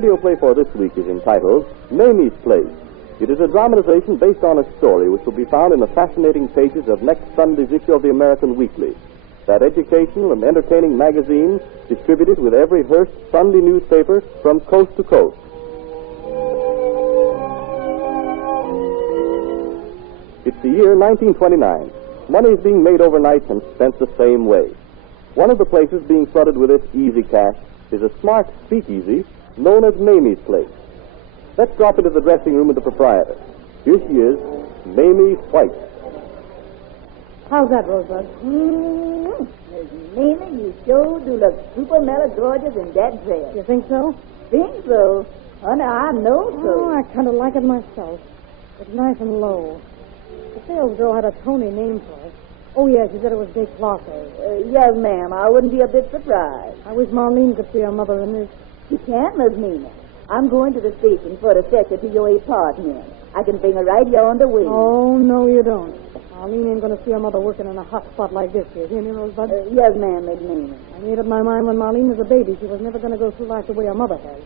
radio play for this week is entitled Mamie's Place. It is a dramatization based on a story which will be found in the fascinating pages of next Sunday's issue of the American Weekly, that educational and entertaining magazine distributed with every Hearst Sunday newspaper from coast to coast. It's the year 1929. Money is being made overnight and spent the same way. One of the places being flooded with this easy cash is a smart speakeasy known as Mamie's Place. Let's drop into the dressing room of the proprietor. Here she is, Mamie White. How's that, Rosebud? Miss Mamie, you sure do look super mellow gorgeous in that dress. You think so? Think so? Honey, I know so. Oh, I kind of like it myself. It's nice and low. The sales girl had a Tony name for it. Oh, yes, she said it was Dick Clossy. Yes, ma'am. I wouldn't be a bit surprised. I wish Marlene could see her mother in this. You can't, Miss Mamie. I'm going to the station for a sector to your apartment. I can bring her right here on the way. Oh, no, you don't. Marlene ain't going to see her mother working in a hot spot like this. You hear me, Rosebud? Yes, ma'am, Miss Mamie. I made up my mind when Marlene was a baby she was never going to go through life the way her mother has.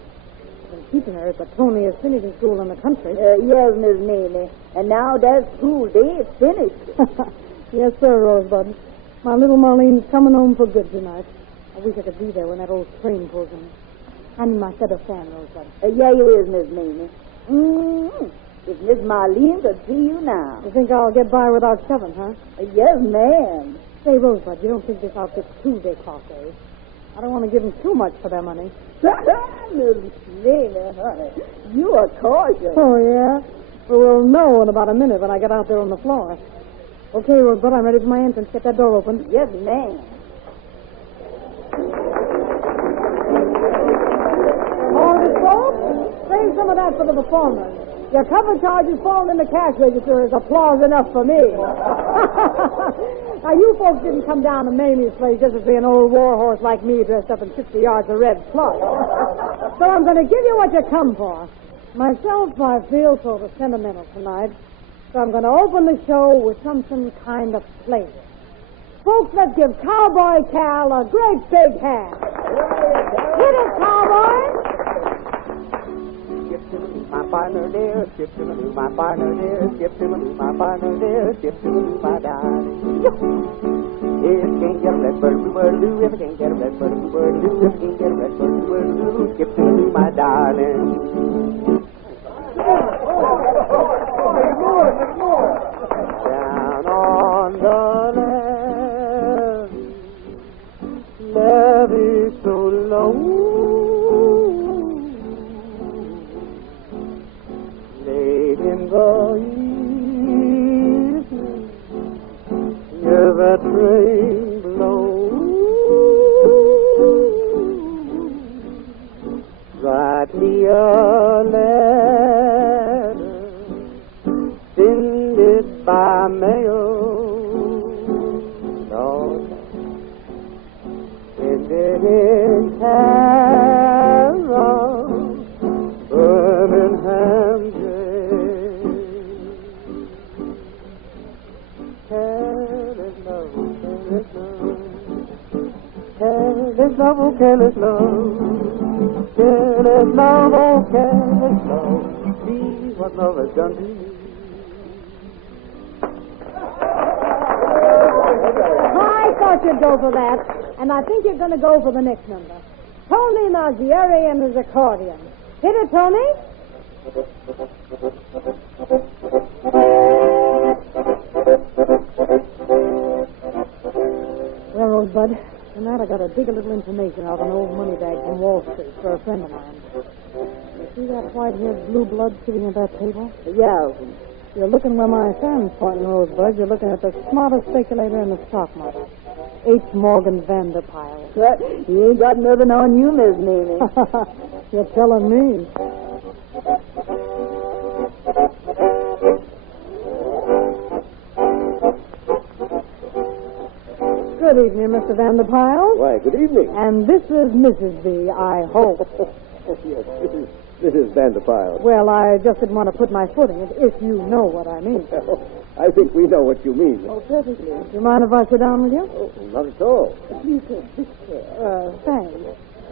I've been keeping her at the Tony is finishing school in the country. Yes, Miss Mamie. And now that school day is finished. Yes, sir, Rosebud. My little Marlene's coming home for good tonight. I wish I could be there when that old train pulls in. Hand me my feather fan, Rosebud. Yeah, you is, Miss Mamie. If Miss Marlene could see you now. You think I'll get by without shoving, huh? Yes, ma'am. Say, Rosebud, you don't think this outfit's too big, Clossy? I don't want to give them too much for their money. Miss Mamie, honey, you are cautious. Oh, yeah? Well, we'll know in about a minute when I get out there on the floor. Okay, Rosebud, I'm ready for my entrance. Get that door open. Yes, ma'am. All right, folks, save some of that for the performers. Your cover charges falling in the cash register is applause enough for me. Now, you folks didn't come down to Mamie's Place just to see an old war horse like me dressed up in 50 yards of red plush. So I'm going to give you what you come for. Myself, I feel sort of sentimental tonight, so I'm going to open the show with something kind of playful. Folks, let's give Cowboy Cal a great big hand. Hit it, Cowboy! Skip to my partner dear, skip to my partner dear, skip to my partner dear, skip to my darling. If you can't get a red bird, blue bird, blue, if you can't get a red bird, blue bird, blue, if you can't get a red bird, blue bird, blue, skip to my darling. Down on the love is so low. Late in the evening, hear that train blow. Write me a letter, send it by mail, Lord. Send it in Carol, Birmingham jail. Careless love, careless love, careless love, oh careless love, careless love, oh careless love. See what love has done to me. I thought you'd go for that, and I think you're going to go for the next number. Tony Nazzieri and his accordion. Hit it, Tony. Well, Rosebud, tonight I got to dig a little information out of an old money bag from Wall Street for a friend of mine. You see that white-haired blue blood sitting at that table? Yeah. You're looking where my fan's pointing, Rosebud. You're looking at the smartest speculator in the stock market, H. Morgan Vanderpyle. What? He ain't got nothing on you, Miss Mamie. You're telling me. Good evening, Mr. Vanderpyle. Why, good evening. And this is Mrs. V, I hope. Yes, this is Vanderpyle. Well, I just didn't want to put my foot in it, if you know what I mean. Well, I think we know what you mean. Oh, perfectly. Do you mind if I sit down with you? Oh, not at all. Please take this chair. Thanks.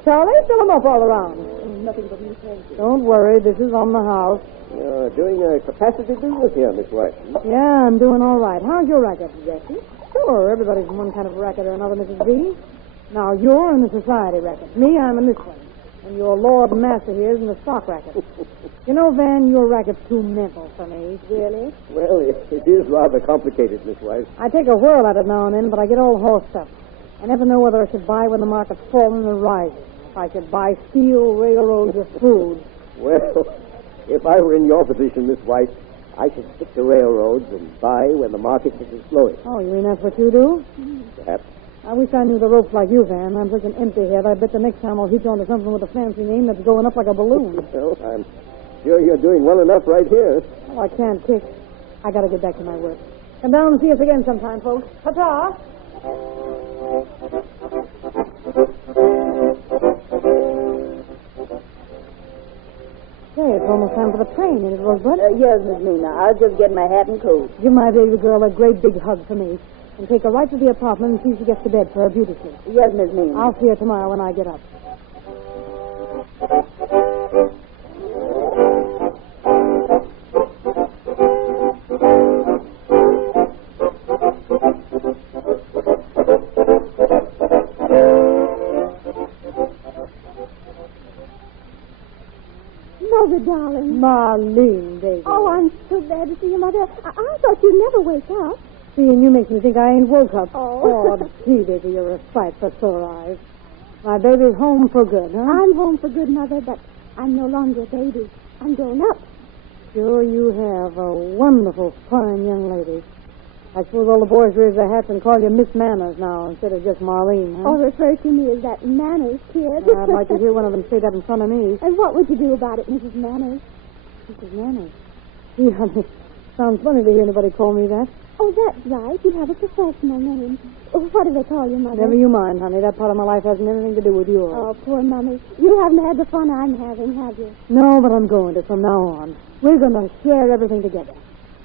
Charlie, fill them up all around. nothing but you, thank you. Don't worry, this is on the house. You're doing a capacity business here, Miss White. Yeah, I'm doing all right. How's your racket, Jesse? Sure, everybody's in one kind of racket or another, Mrs. B. Now, you're in the society racket. Me, I'm in this one. And your Lord Master here is in the stock racket. You know, Van, your racket's too mental for me. Really? Well, it is rather complicated, Miss White. I take a whirl at it now and then, but I get all horsed up. I never know whether I should buy when the market's falling or rising. If I should buy steel, railroads, or food. Well, if I were in your position, Miss White, I should stick to railroads and buy when the market is slowing. Oh, you mean that's what you do? Perhaps. I wish I knew the ropes like you, Van. I'm such an empty head. I bet the next time I'll hitch onto something with a fancy name that's going up like a balloon. Well, I'm sure you're doing well enough right here. Oh, I can't kick. I gotta get back to my work. Come down and see us again sometime, folks. Ta-ta! Say, it's almost time for the train, isn't it, Rosebud? Yes, Miss Mina. I'll just get my hat and coat. Give my baby girl a great big hug for me. And take her right to the apartment and see she gets to bed for her beauty sleep. Yes, Miss Mina. I'll see her tomorrow when I get up. Mother, darling. Marlene, baby. Oh, I'm so glad to see you, Mother. I thought you'd never wake up. Seeing you makes me think I ain't woke up. Oh. Gee, baby, you're a sight for sore eyes. My baby's home for good, huh? I'm home for good, Mother, but I'm no longer a baby. I'm grown up. Sure you have. A wonderful, fine young lady. I suppose all the boys raise their hats and call you Miss Manners now instead of just Marlene, huh? Or refer to me as that Manners kid. I'd like to hear one of them say that in front of me. And what would you do about it, Mrs. Manners? Mrs. Manners? Gee, honey, sounds funny to hear anybody call me that. Oh, that's right. You have a professional name. Oh, what do they call you, Mother? Never you mind, honey. That part of my life hasn't anything to do with yours. Oh, poor Mummy. You haven't had the fun I'm having, have you? No, but I'm going to from now on. We're going to share everything together.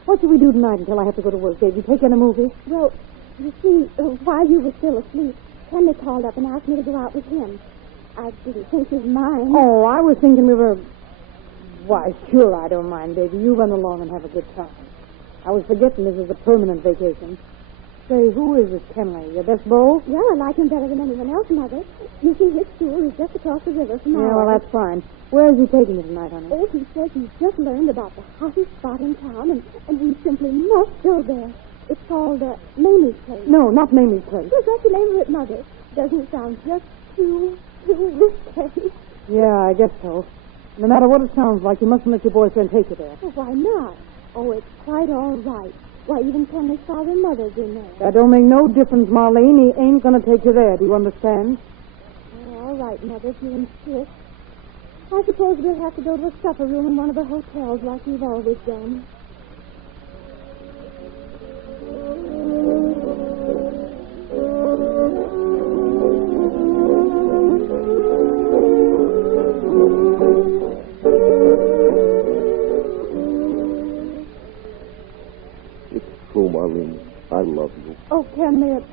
What should we do tonight until I have to go to work, baby? Take in a movie? Well, you see, while you were still asleep, Henry called up and asked me to go out with him. I didn't think he'd mind. Oh, I was thinking we were... Why, sure, I don't mind, baby. You run along and have a good time. I was forgetting this is a permanent vacation. Say, who is this Kenley? Your best beau? Well, I like him better than anyone else, Mother. You see, his school is just across the river from Yeah, ours. well, that's fine. Where is he taking you tonight, honey? Oh, he says he's just learned about the hottest spot in town, and we simply must go there. It's called Mamie's Place. No, not Mamie's place. Yes, that's the name of it, Mother. Doesn't it sound just too risque? Yeah, I guess so. No matter what it sounds like, you mustn't let your boyfriend take you there. Well, why not? Oh, it's quite all right. Why, even Kenley's father and mother's in there. That don't make no difference, Marlene. He ain't going to take you there. Do you understand? Oh, all right, Mother, if you insist. I suppose we'll have to go to a supper room in one of the hotels like we've always done. It's true, Marlene. I love you. Oh, Kenley,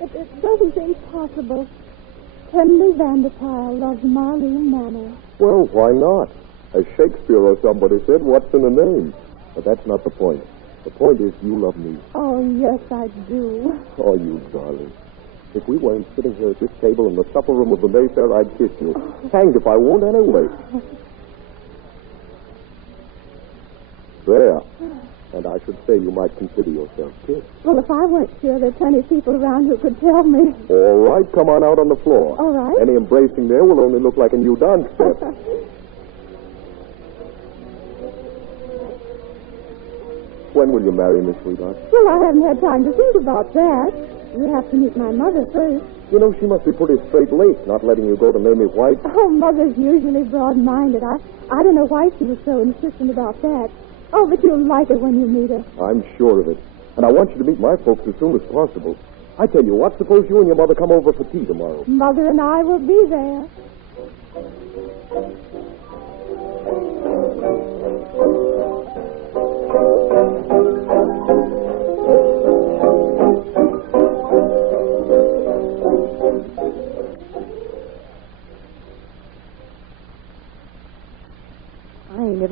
it doesn't seem possible. Kenley Vanderpyle loves Marlene Manor. Well, why not? As Shakespeare or somebody said, what's in a name? But that's not the point. The point is you love me. Oh, yes, I do. Oh, you darling. If we weren't sitting here at this table in the supper room of the Mayfair, I'd kiss you. Hanged if I won't anyway. There. And I should say you might consider yourself kissed. Well, if I weren't sure, there are plenty of people around who could tell me. All right, come on out on the floor. All right. Any embracing there will only look like a new dance step. When will you marry me, sweetheart? Well, I haven't had time to think about that. You have to meet my mother first. You know, she must be pretty straight-laced, not letting you go to Mamie White. Oh, Mother's usually broad-minded. I don't know why she was so insistent about that. Oh, but you'll like her when you meet her. I'm sure of it. And I want you to meet my folks as soon as possible. I tell you what, suppose you and your mother come over for tea tomorrow. Mother and I will be there.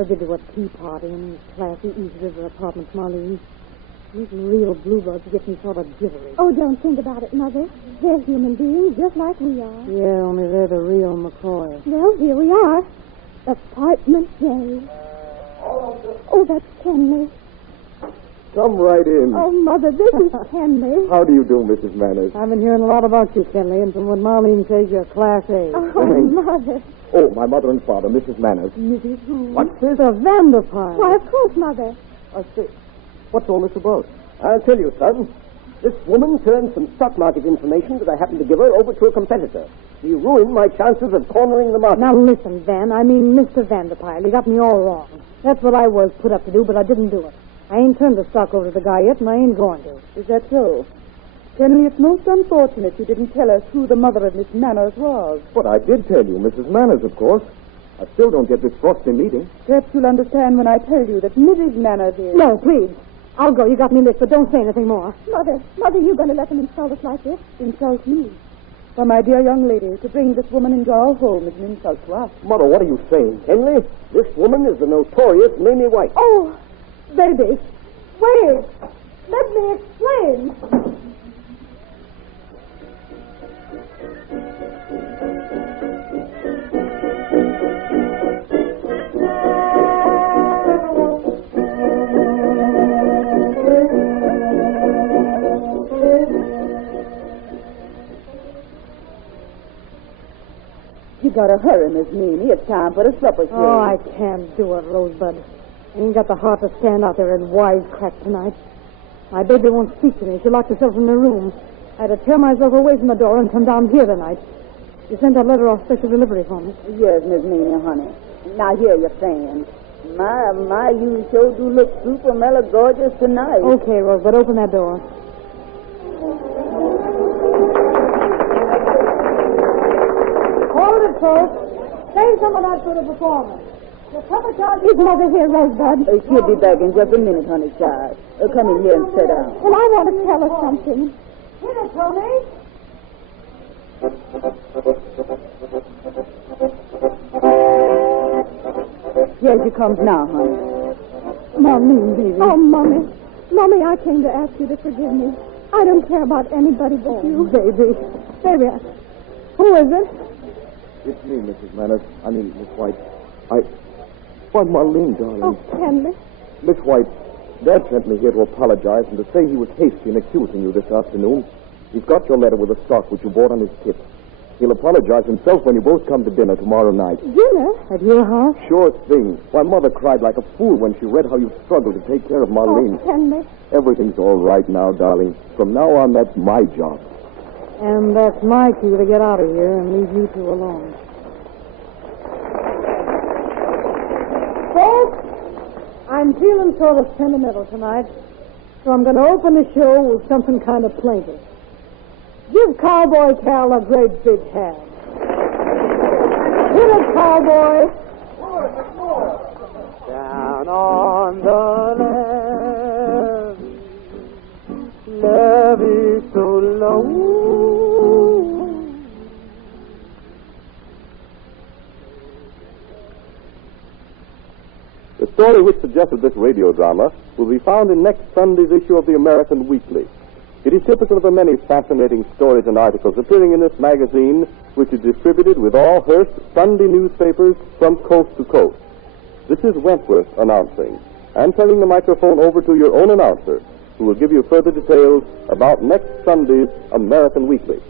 never did do a tea party in these classy East River apartments, Marlene. These real bluebirds get me sort of jittery. Oh, don't think about it, Mother. They're human beings just like we are. Yeah, only they're the real McCoys. Well, here we are. Apartment J. Oh, that's Kenley. Come right in. Oh, Mother, this is Kenley. How do you do, Mrs. Manners? I've been hearing a lot about you, Kenley, and from what Marlene says, you're Class A. Oh, Mother. Oh, my mother and father, Mrs. Manners. Mrs. Who? What's this? A Vanderpine. Why, of course, Mother. I say, what's all this about? I'll tell you, son. This woman turned some stock market information that I happened to give her over to a competitor. She ruined my chances of cornering the market. Now, listen, Van. I mean, Mr. Vanderpine. You got me all wrong. That's what I was put up to do, but I didn't do it. I ain't turned the stock over to the guy yet, and I ain't going to. Is that so? Kenley, it's most unfortunate you didn't tell us who the mother of Miss Manners was. But I did tell you, Mrs. Manners, of course. I still don't get this frosty meeting. Perhaps you'll understand when I tell you that Mrs. Manners is... No, please. I'll go. You got me licked, but don't say anything more. Mother, you going to let them insult us like this? Insult me. Why, my dear young lady, to bring this woman into our home is an insult to us. Mother, what are you saying? Henley, this woman is the notorious Mamie White. Oh, baby. Wait. Let me explain. You gotta hurry, Miss Mamie. It's time for the supper show. Oh, I can't do it, Rosebud. I ain't got the heart to stand out there and wisecrack tonight. My baby won't speak to me. She locked herself in the room. I had to tear myself away from the door and come down here tonight. You sent that letter off special delivery for me. Yes, Miss Mamie, honey. Now, here you're saying. My, you sure do look super mellow gorgeous tonight. Okay, Rosebud, open that door. Hold it, folks. Save some of that for the performance. The cover charge Is Mother here, Rosebud? She'll be back in just a minute, honey, child. Come in here and sit down. Well, I want to tell her something. Hit it, Tony. Here she comes now, honey. Mommy, baby. Oh, Mommy. Mommy, I came to ask you to forgive me. I don't care about anybody but you. Baby. Baby. Who is it? It's me, Mrs. Manners. I mean, Miss White. Why, Marlene, darling. Oh, Kenley. Miss White, Dad sent me here to apologize and to say he was hasty in accusing you this afternoon. He's got your letter with the stock which you bought on his tip. He'll apologize himself when you both come to dinner tomorrow night. Dinner? At your house? Sure thing. Why, Mother cried like a fool when she read how you struggled to take care of Marlene. Oh, Kenley. Everything's all right now, darling. From now on, that's my job. And that's my cue to get out of here and leave you two alone. Folks, I'm feeling sort of sentimental tonight, so I'm going to open the show with something kind of plaintive. Give Cowboy Cal a great big hand. Hit it, Cowboy. Down on the land, love is so low. The story which suggested this radio drama will be found in next Sunday's issue of the American Weekly. It is typical of the many fascinating stories and articles appearing in this magazine, which is distributed with all Hearst Sunday newspapers from coast to coast. This is Wentworth announcing, and turning the microphone over to your own announcer, who will give you further details about next Sunday's American Weekly.